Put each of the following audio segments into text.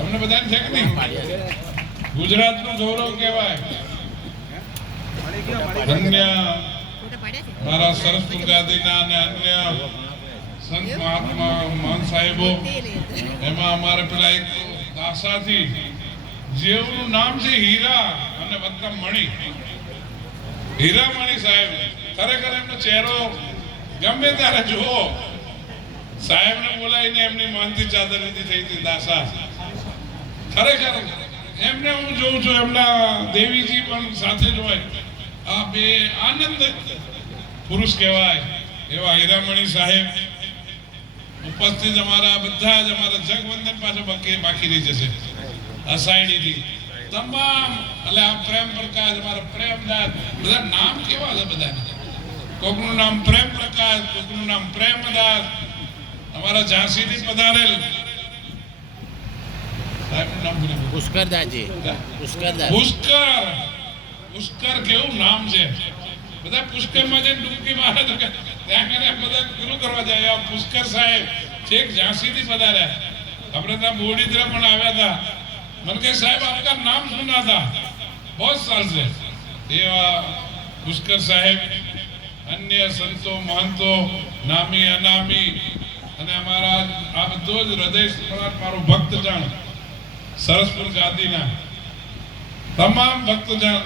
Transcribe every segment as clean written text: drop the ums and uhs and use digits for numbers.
તમને બધાને છે કે નહીં? ગુજરાતનું ગૌરવ કહેવાય. અન્ય મારા સરસપુર ગાદીના અને અન્ય સંત મહાત્મા મહાન સાહેબો, એમાં અમારે પેલા એક દાસાથી જેવું નામ છે હીરા અને વતન મણી, હીરામણી સાહેબ. ખરેખર એમનો ચહેરો ગમે ત્યારે જુઓ, સાહેબને બોલાવીને એમની માનથી ચાદર લીધી થઈ હતી દાસા. ખરેખર એમને હું જોઉં છું, એમના દેવીજી પણ સાથે જ હોય. આ બે આનંદ પુરુષ કહેવાય એવા હીરામણી સાહેબ ઉપસ્થિત. અમારા બધા જ અમારા જગવંદન પાછળ બાકી રહી જશે અસાયણીથી તમામ. એટલે આ પ્રેમ પ્રકાશ, અમારા પ્રેમદાસ, બધા નામ કેવા છે બધા. કોકનું નામ પ્રેમ પ્રકાશ, કોકનું નામ પ્રેમદાસ. અમારા ઝાંસીથી પધારેલ સાહેબનું નામ પુષ્કરદાસજી. પુષ્કર કેવું નામ છે. બધા પુષ્કરમાં જઈને ડૂબકી મારે તો ત્યાં બધા ગુરુ કરવા જાય. પુષ્કર સાહેબ છેક ઝાંસીથી પધાર્યા. આપણે ત્યાં બોડીદ્રા પણ આવ્યા હતા. મને કહે સાહેબ આપકા નામ સુના था बहुत साल से. એવા પુષ્કર સાહેબ, અન્ય સંતો મહંતો, નામી અનામી, અને અમારા આ બધો જ હૃદય મારો ભક્તજન સરસપુર ગાદીના તમામ ભક્તજન,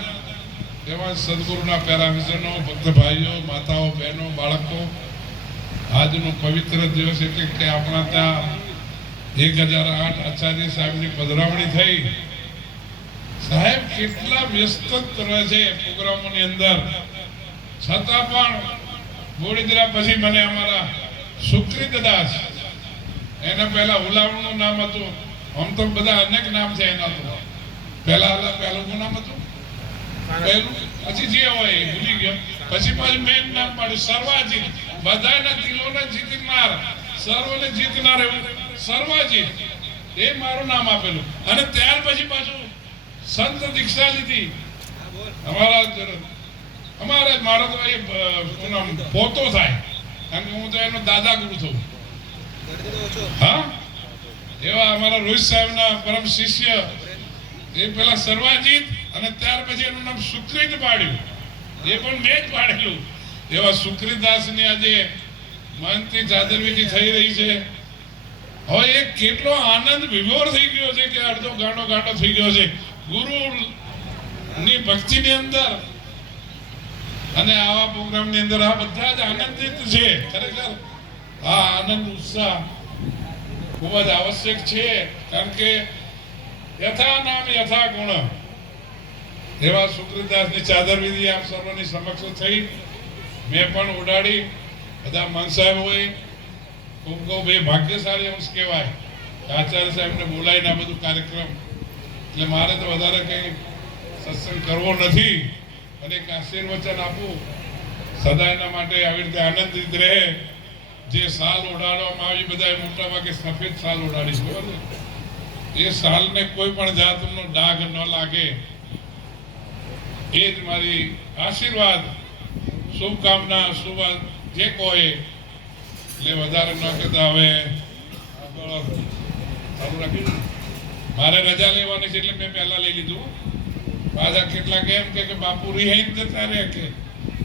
એવા સદગુરુના પેરાવિઝનો, ભક્ત ભાઈઓ, માતાઓ, બહેનો, બાળકો, આજનો પવિત્ર દિવસ એટલે કે આપણા ત્યાં 1008 આચાર્ય સાહેબની પધરામણી થઈ. સાહેબ કેટલા વ્યસ્ત રહે છે પ્રોગ્રામોની અંદર, છતાં પણ બોડીદ્રા પછી મને અમારા સુકૃત દાસ, એના પહેલા હુલાવણનું નામ હતું. આમ તો બધા અનેક નામ છે એના. તો પહેલું નામ હતું, પહેલું પછી જે હોય એ ભૂલી ગયો. પછી પાછું મેન નામ પાડ્યું સર્વાજીત. બધાના દિલોને જીતનાર, સર્વને જીતનાર એવું સર્વાજીત, એ મારું નામ આપેલું. અને ત્યાર પછી પાછું સંત દીક્ષા લીધી. મારો તો એ પોતો થાય, કારણ કે હું તો એનો દાદા ગુરુ થયું. હા, એવા અમારા રોહિત સાહેબના પરમ શિષ્ય, એ પેલા સર્વાજીત, અને ત્યાર પછી એનું નામ સુકૃત પાડ્યું. એ પણ મેં જ પાડેલું. એવા સુકૃતદાસની આજે મનથી ચાદરવીથી થઈ રહી છે. હવે એ કેટલો આનંદ વિભોર થઈ ગયો છે કે અડધો ગાંડો થઈ ગયો છે ગુરુ ની ભક્તિની અંદર. અને આવા પ્રોગ્રામની અંદર આ બધા જ આનંદિત છે. ખરેખર આ આનંદ ઉત્સાહ ખૂબ જ આવશ્યક છે, કારણ કે યથા નામ યથા ગુણ. એવા સુકૃતદાસની ચાદર વિધિ આપ સર્વની સમક્ષ થઈ. મેં પણ ઉડાડી. બધા મન સાહેબ હોય ખૂબ બે ભાગ્યશાળી અંશ કહેવાય. આચાર્ય સાહેબને બોલાવીને આ બધું કાર્યક્રમ, એટલે મારે તો વધારે કંઈ સત્સંગ કરવો નથી. અને એક આશીર્વચન આપું, સદાયના માટે આવી રીતે આનંદિત રહે. જે સાલ ઓઢાડવામાં આવી, બધા મોટા ભાગે સફેદ સાલ ઓઢાડી છે. એ સાલને કોઈ પણ જાતનો ડાઘ ન લાગે, એ જ મારી આશીર્વાદ, શુભકામના, શુભ જે કોઈ. એટલે વધારે ન કહેતા હવે સારું રાખી. મારે રજા લેવાની છે એટલે મેં પહેલા લઈ લીધું. પાછા કેટલાક એમ કે બાપુ રિહાઈ જતા રહે, કે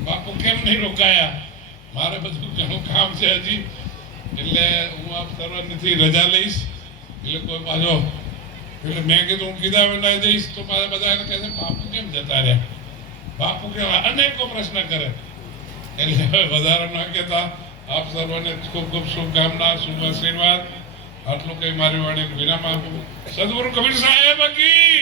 બાપુ કેમ નહીં રોકાયા. મારે બધું ઘણું કામ છે હજી, એટલે હું આપ સર્વથી રજા લઈશ. એટલે કોઈ પાછો, એટલે મેં કીધું હું કીધા વગર જઈશ તો પાછા બધા એને કહે છે બાપુ કેમ જતા રહ્યા, બાપુ કેમ, અનેકો પ્રશ્ન કરે. એટલે હવે વધારે ન કહેતા આપ સર્વને ખૂબ ખૂબ શુભકામના, શુભ આશીર્વાદ. આટલું કઈ મારી વાણીને વિરામ આપું. સદગુરુ કબીર સાહેબ કી